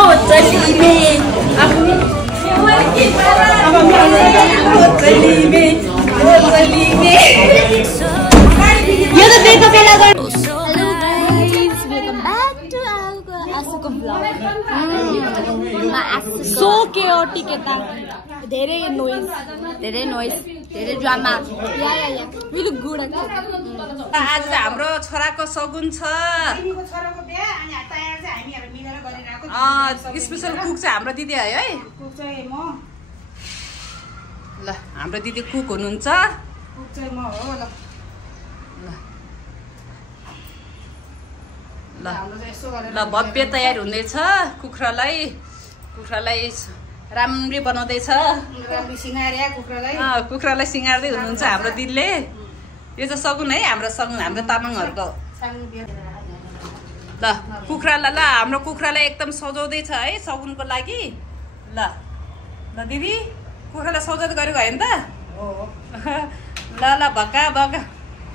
रोचली में यो त त्यही त बेला गर्नु सो केओटिक यता धेरै नोइज धेरै ड्रामा really good आज हाम्रो छोराको सगुन छ स्पेशल कुक चाहिँ हाम्रो दिदी है ल हाम्रो दिदी कुक हुनुहुन्छ ल भव्य तयार हुँदैछ कुखुरालाई राम्ररी बनाउँदैछ कुखुरालाई सिँगार्दै हुनुहुन्छ हाम्रो दिदीले यो चाहिँ सगुन है हाम्रो तामाङहरूको ल कुखुरालाई हाम्रो कुखुरालाई एकदम सजाउँदैछ है सगुनको लागि ल दिदी कुखुरालाई सजाउट गरेको होइन त ल भक्का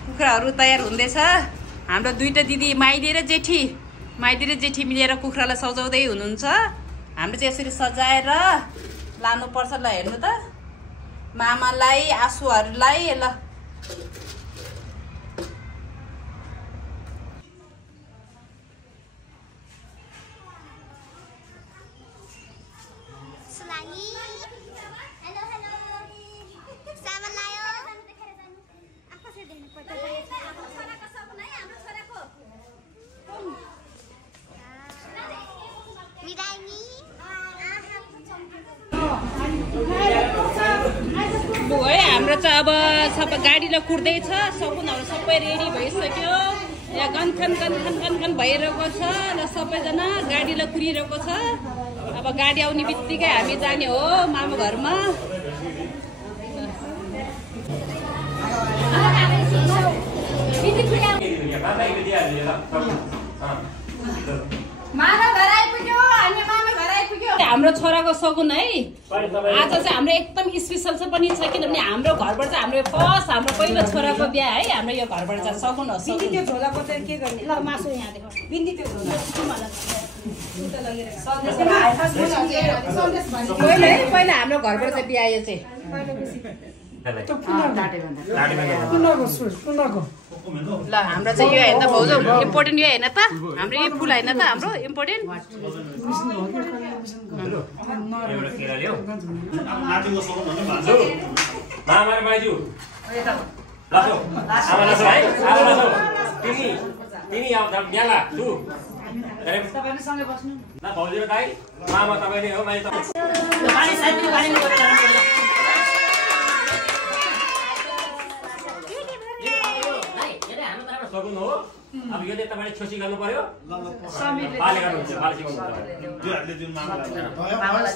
कुखुराहरू तयार हुँदैछ हाम्रो दुईटा दिदी माइली र जेठी मिलेर कुखुरालाई सजाउँदै हुनुहुन्छ हाम्रो चाहिँ यसरी सजाएर लानुपर्छ ल हेर्नु त मामालाई आँसुहरूलाई ल है हाम्रो चाहिँ अब सबै गाडीलाई कुर्दैछ सगुनहरू सबै रेडी भइसक्यो यहाँ गनखन भइरहेको छ र सबैजना गाडीलाई कुरिरहेको छ अब गाडी आउने बित्तिकै हामी जाने हो मामा घरमा हाम्रो छोराको सगुन है आज चाहिँ हाम्रो एकदम स्पेसल चाहिँ पनि छ किनभने हाम्रो घरबाट चाहिँ हाम्रो पहिलो छोराको बिहा है हाम्रो यो घरबाट चाहिँ सगुन हो त्यो झोलाको चाहिँ के गर्ने ल मासु यहाँ देखो बिन्दी त्यो पहिला हाम्रो घरबाट चाहिँ बिहा यो चाहिँ ल हाम्रो चाहिँ यो हेर्न भाउजू इम्पोर्टेन्ट यो हेर्न त हाम्रो यो फुल हेर्न त हाम्रो इम्पोर्टेन्ट सगुन हो अब यो चाहिँ तपाईले छोसी गर्नु पर्यो बाले गर्नुहुन्छ बाले सिकाउनु पर्यो जो हामीले जुन मामालाई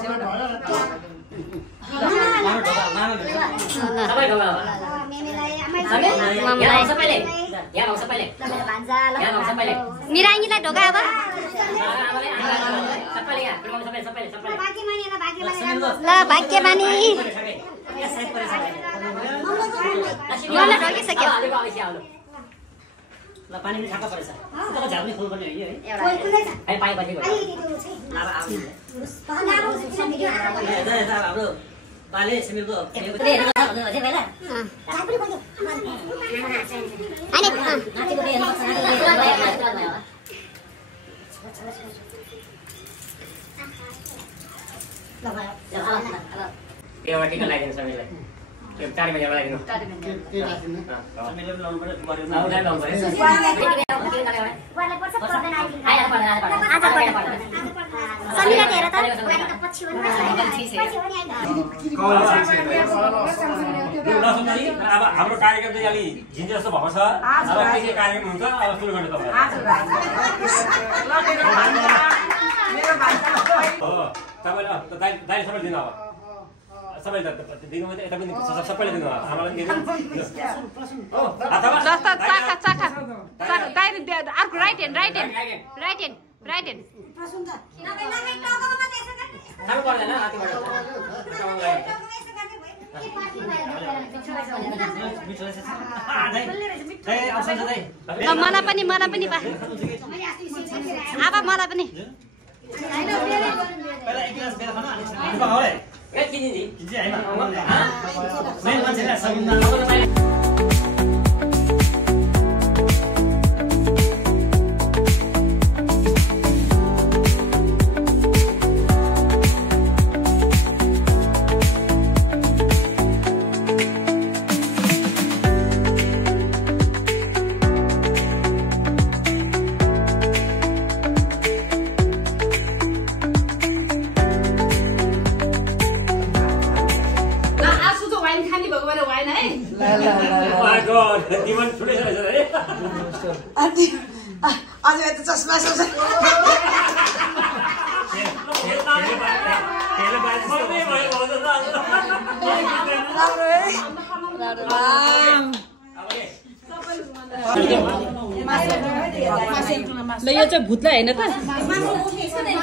मिराङ्गीलाई ढोका अब ल भाग्यमानी ढोकिसक्यो ल पानी पनि छाप्न पर्छ उताको झाप पनि खोल्नु पर्ने हो है पाइ पछि हाम्रो बाले सिमिलको एउटा टिका लगाइदिनु सबैलाई टाढी बजार लगाइदिनु अब हाम्रो कार्यक्रम चाहिँ अलि झिन्जे जस्तो भएको छ अब के कार्यक्रम हुन्छ अब सुरु गर्नु तपाईँले सबै दिनु अब सबैले दिनु यता पनि सबैले दिनु आमालाई दिनु अर्को राइट ह्यान्ड मलाई पनि अब मलाई पनि दिवान ठुलै छ है अनि आज यता चस्मा सोच ल यो चाहिँ भुत्ला होइन त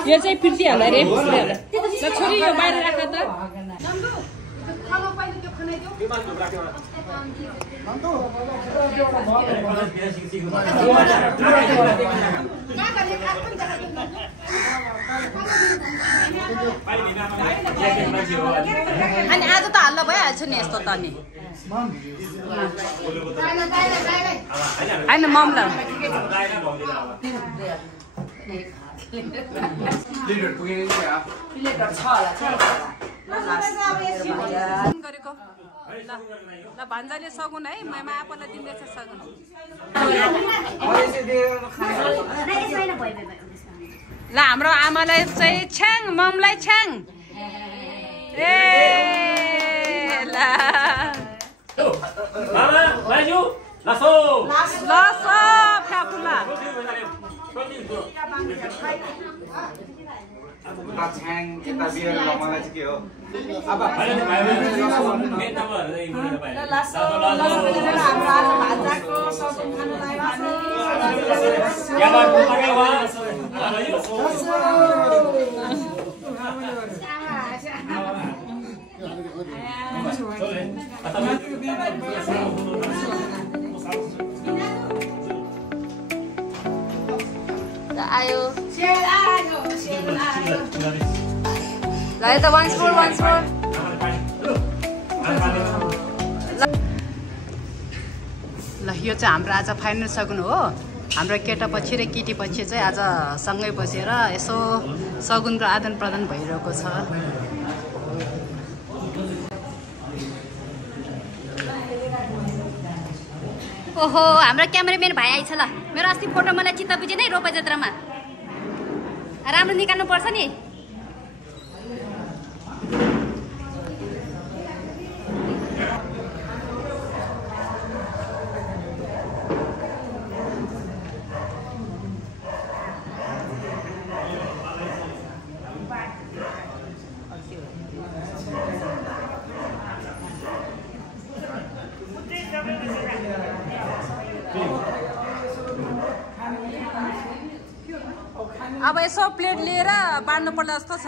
यो चाहिँ पिर्ती होला रे ल छोरी यो बाहिर राख त अनि आज त हल्ला भइहाल्छ नि यस्तो त नि होइन ममला गरेको ल भन्जाले सगुन है मैमा आपालाई दिँदैछ सगुन ल हाम्रो आमालाई चाहिँ छ्याङ ममलाई छ्याङ ए ल मामा बाजु लासो लासो फ्याफुला छ्याङ यता बियर मलाई चाहिँ के हो अब आयो ल यता once more ल यो चाहिँ हाम्रो आज फाइनल सगुन हो हाम्रो केटा पछि र केटी पछि चाहिँ आज सँगै बसेर यसो सगुनको आदान प्रदान भइरहेको छ ओहो हाम्रो क्यामेराम्यान भाइ आइछ ल मेरो अस्ति फोटो मलाई चित्त बुझेन है रोपा जात्रामा राम्रो निकाल्नु पर्छ नि अब यसो प्लेट लिएर बाँड्नु पर्ला जस्तो छ